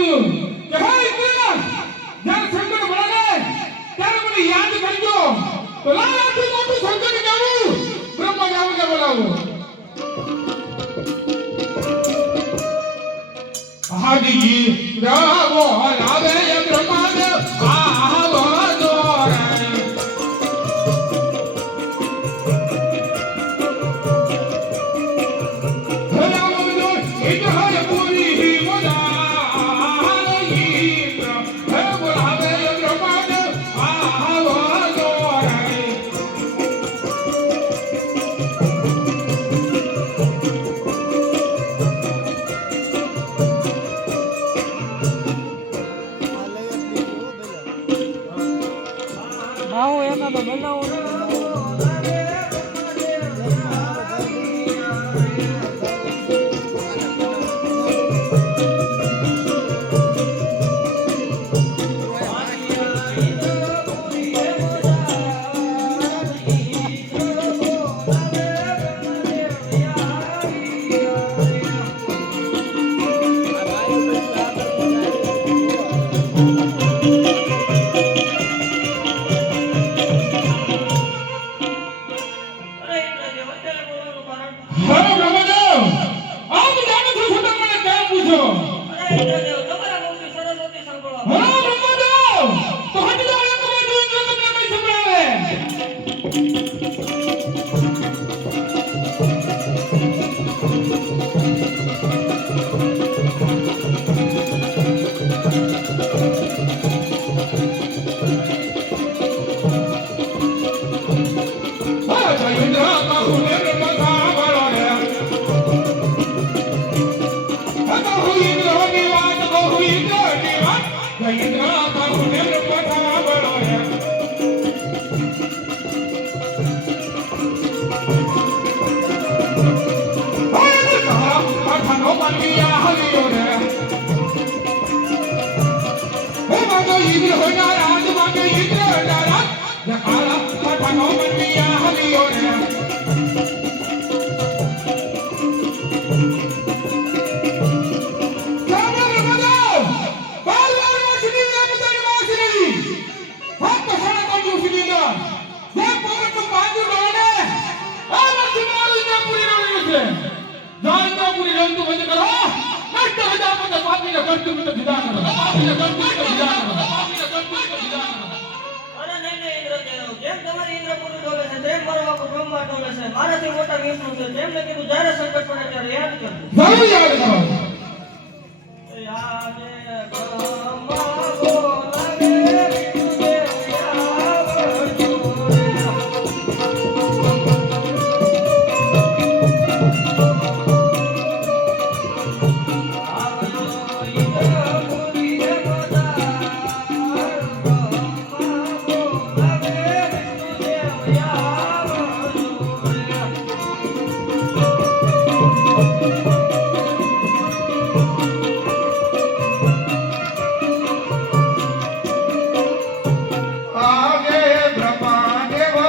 કીધું કે હે ઇન્દ્ર જ્યારે સંકટ મળે ત્યારે મને યાદ કરજો તો લાલાથી મોટું સંકટ કેવું બ્રહ્મા જાવને બોલાવો હાજી રાવો લાવે બ્રહ્માદેવ આવો દોરે મારાથી મોટા વિષ્ણુ છે તેમને કીધું જ્યારે સંકટ પડે ત્યારે યાદ કરજો જરૂર યાદ કરો યાદ બ્રહ્મા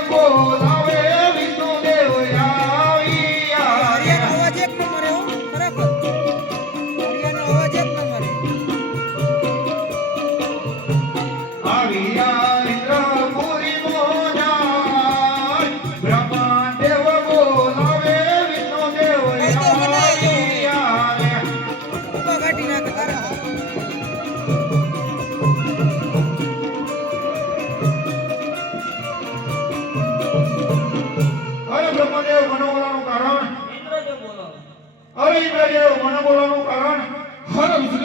બોલાવે વિષ્ણુદેવ આવજો હર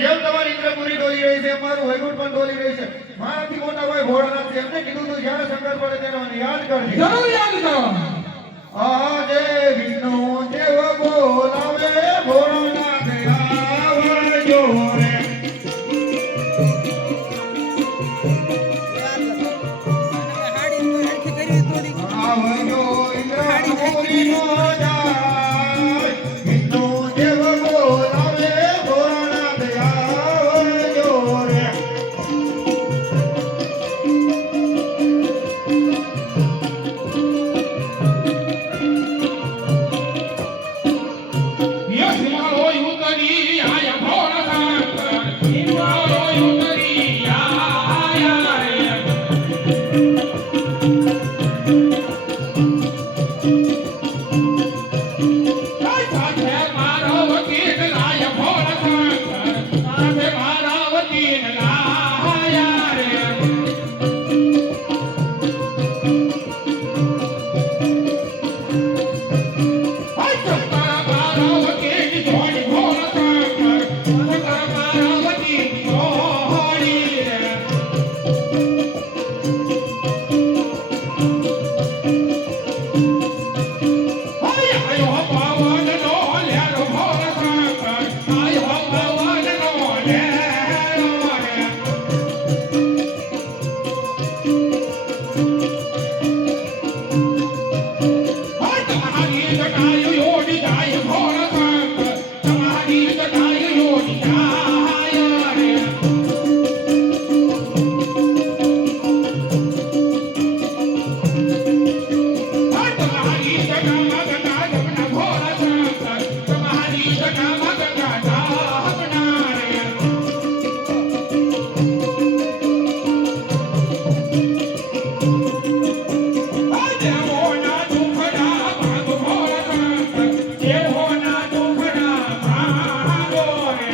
જેમ તમારી ઇન્દ્રપુરી ડોલી રહી છે મારું વૈકુંઠ પણ ડોલી રહી છે મારાથી મોટા ભાઈ ભોળાનાથ છે એમને કીધું તું જ્યારે સંકટ પડે ત્યારે મને યાદ કરજે જરૂર યાદ કરો. આજે વિષ્ણુ દેવ બોલાવે ભોળાનાથ આવજો રે આવજો ઇન્દ્રપુરીનો જાય વિષ્ણુ દેવ બોલાવે ભોળાનાથ આવજો રે યસ મારો યુતરી આયા ભોળાનાથ, મારો યુતરી આયા રે. સાથે મારો વકીલ લાયા ભોળાનાથ, સાથે મારા વકીલ લાયા રે. તારા મારા વકીલ જોડી ભોળાનાથ, તારા મારા વકીલ જોડી રે. આયો પવન નો લેરો ભોળાનાથ, આયો પવન નો લેરો રે. તમારી જટાયુ યોડી જાય ભોળાનાથ, તમારી જટાયુ યોડી જાય રે. તમારી જટામાં ગંગા જમના ભોળાનાથ, તમારી જટામાં ગંગા જમના રે. દેવોના દુખડા ભાગ ભોળાનાથ, દેવોના દુખડા ભાગો રે.